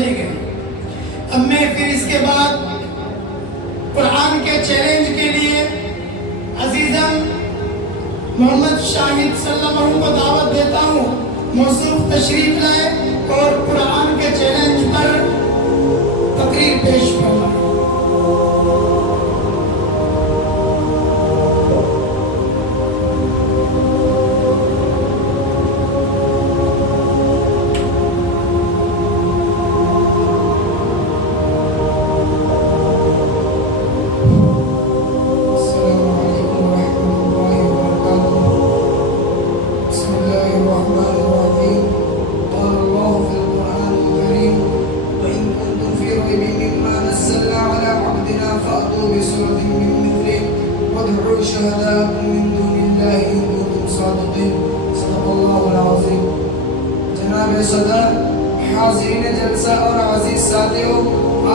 چلے گئے. اب میں پھر اس کے بعد قرآن کے چیلنج کے لیے عزیزاً محمد شاہد صلی اللہ علیہ وسلم کو دعوت دیتا ہوں. موصوف تشریف لائے اور قرآن کے چیلنج پر تقریر پیش فرمائیں. شهداءكم من دون الله إن كنتم صادقين صدق الله العظيم. جناب صدر، حاضرین جلسہ اور عزیز ساتھیوں،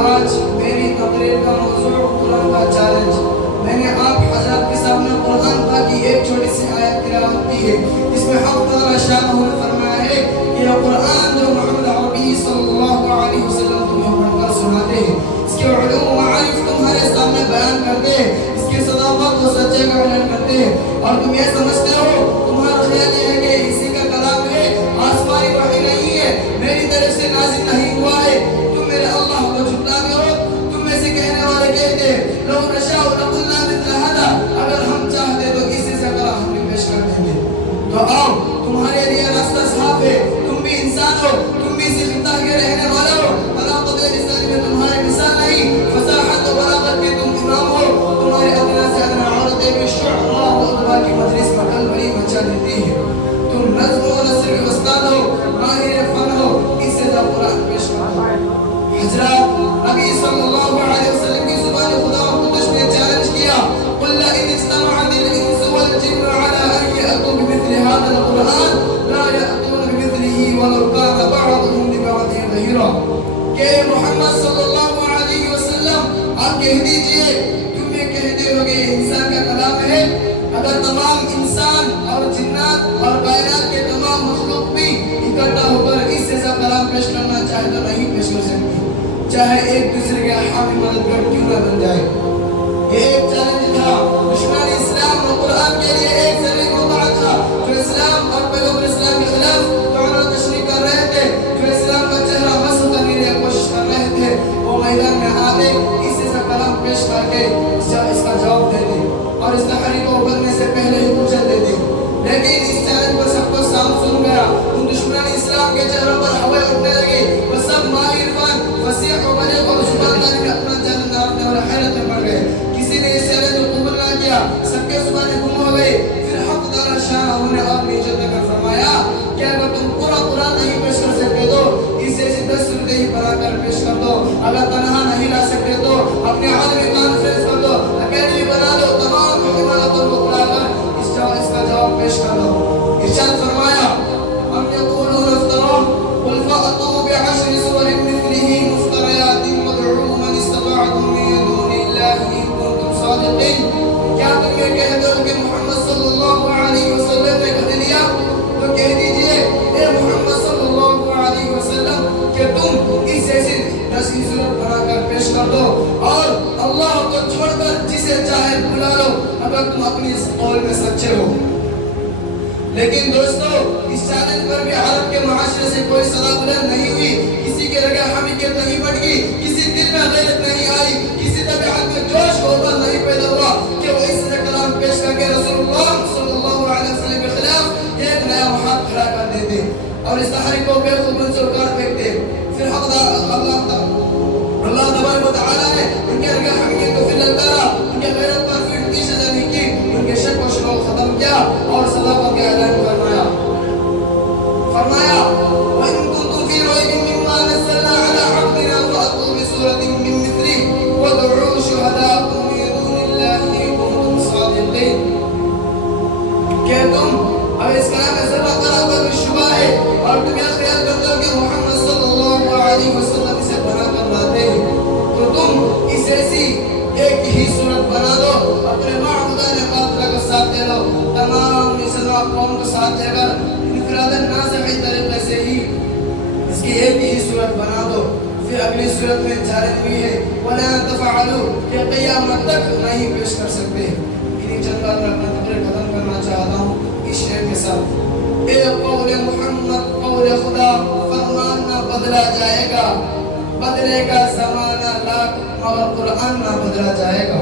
آج میری تقریر کا موضوع قرآن کا چیلنج. میں نے آپ حضرات کے سامنے قرآن پاک کی ایک چھوٹی سی آیت تلاوت کی ہے. اس میں حق تعالی شانہ نے فرمایا ہے کہ یہ قرآن جو محمد عربی صلی اللہ علیہ وسلم تمہیں پڑھ کر سناتے ہیں، اس کے علوم و معارف تمہارے سامنے بیان کرتے ہیں، صداقت و سچے کا اعلان کرتے ہیں، اور تم یہ سمجھتے ہو، تمہارا خیال یہ ہے کہ اسی کا کلام ہے، آسمانی وحی نہیں ہے، میری طرف سے نازل نہیں ہوا ہے. تم میرے اللہ کو جھٹلاتے ہو. تم میں سے کہنے والے کہتے ہیں لو نشاء لقلنا مثل هذا، اگر ہم چاہتے تو اسی سے کلام ہم بھی پیش کر دیں گے. تو آؤ، تمہارے لیے راستہ صاف ہے. تم بھی انسان ہو، تم بھی اسی خطہ کے رہنے والے ہو. بلاغت و لسان میں تمہاری مثال نہیں، فصاحت و بلاغت کے تم امام ہو. تمہارے ادنا سے ادنا عورتیں بھی شعراء و ادبا کی مجلس میں البری مچا دیتی ہیں. تم نظم و نثر کے استاد ہو، ماہر فن ہو. اس سے زیادہ قرآن پیش کرو. حضرات، نبی صلی اللہ علیہ وسلم کی زبان خدا اور قدس نے چیلنج کیا، قل لئن اجتمعت الانس والجن على ان يأتوا بمثل هذا القرآن لا يأتون بمثله ولو كان بعضهم لبعض ظهيرا. کہ محمد صلی اللہ علیہ وسلم آپ کہہ دیجئے، کہتے ہو کہ انسان کا کلام ہے. اگر تمام انسان اور جنات اور کائنات کے تمام مخلوق بھی اکٹھا ہو کر اس جیسا کلام پیش کرنا چاہے تو نہیں پیش کر سکتے، چاہے ایک دوسرے کے حامی مددگار کیوں نہ بن جائے. یہ ایک چیلنج تھا. دشمن اسلام اور قرآن کے لیے ایک ضروری موقع تھا. جو اسلام اور پیغمبر اسلام کے خلاف توڑ و تشریح کر رہے تھے، جو اسلام کا چہرہ مسخ کرنے کی کوشش کر رہے تھے، وہ میدان میں آتے اس جیسا کلام پیش کر کے اس کا جواب دے دیں اور اس تحریک کو ابھرنے سے پہلے ہی کچل دے دیں. لیکن اس چیلنج پر سب کو سام سن گیا. ان دشمنان اسلام کے چہروں پر ہوائیں اٹھنے لگی. وہ سب ماہر فن، فصیح و بلیغ اور زبان داری میں اپنا جان نارنے اور حیرت میں پڑ گئے. کسی نے اس چیلنج کو قبول نہ کیا. سب کے زبانیں گم ہو گئی. پھر حق تعالی شانہ نے آپ نیچے دے کر فرمایا کہ اگر تم پورا قرآن نہیں پیش کر سکتے تو اس جیسی 10 صورتیں ہی بنا کر پیش کر دو. اگر تنہا نہیں لا سکتے تو اپنے عالمی کانفرنس کر دو، اکیڈمی بنا دو، تمام حکمرانوں کو بلا کر اس کا جواب پیش کر دو. ارشاد فرمایا ام یقولون افتراه قل فأتوا بعشر سور مثله مفتریات وادعوا من استطعتم من دون الله ان کنتم صادقین. کیا تم یہ کہہ دو کہ محمد صلی اللہ علیہ وسلم نے کہہ دیا؟ تو کہہ دیجئے اے محمد صلی اللہ علیہ وسلم کہ تم اس جیسی 10 صورت بنا کر پیش کر دو اور اللہ کو چھوڑ کر جسے چاہے بلا لو اگر تم اپنی اس قول میں سچے ہو. لیکن دوستو، اس چیلنج پر بھی عرب کے معاشرے سے کوئی صدا بلند نہیں ہوئی. کسی کے رگے حمیت نہیں بڑھ گئی، کسی دل میں غیرت نہیں آئی، کسی طبیعت میں جوش ہوتا نہیں پیدا ہوا کہ وہ اس سے کلام پیش کر کے رسول اللہ صلی اللہ علیہ وسلم کے خلاف ایک نیا محاذ کھڑا کر دیتے اور اس تحریک کو بے خوب منصور کر پھینکتے. پھر اللہ تبارک و تعالیٰ نے ان کے رگے حمیت کو پھر للکارا، ان کے غیرت پر پھر تیش نہیں کی، ان کے شک و شبہ ختم کیا اور صداقت کا اعلان فرمایا. وَإِن كُنتُمْ فِي رَيْبٍ مِّمَّا نَزَّلْنَا عَلَىٰ عَبْدِنَا فَأْتُوا بِسُورَةٍ مِّن مِّثْلِهِ وَادْعُوا شُهَدَاءَكُم مِّن دُونِ اللَّهِ إِن كُنتُمْ صَادِقِينَ. کہ تم اب اس کلام میں ذرا برابر بھی شبہ ہے اور تم یہ خیال کرتے ہو کہ محمد صلی اللہ علیہ وسلم اسے بنا کر لاتے ہیں، تو تم اس ایسی ایک ہی صورت بنا دو، اپنے معبودان قاتلہ کا ساتھ دے لو، تمام مسلمہ قوم کو ساتھ دے کر انفراداً نازعی طریقے سے ہی اس کی ایک ہی صورت بنا دو. پھر اگلی صورت میں جاری ہوئی ہے وَلَا تَفْعَلُوا کہ قیامت تک نہیں پیش کر سکتے. انہیں چند بات میں اپنا تقریر ختم کرنا چاہتا ہوں اس شعر کے ساتھ. اے قول محمد قول خدا فرمان نہ بدلا جائے گا, بدلے گا زمانہ لاکھ مگر قرآن نہ بدلا جائے گا.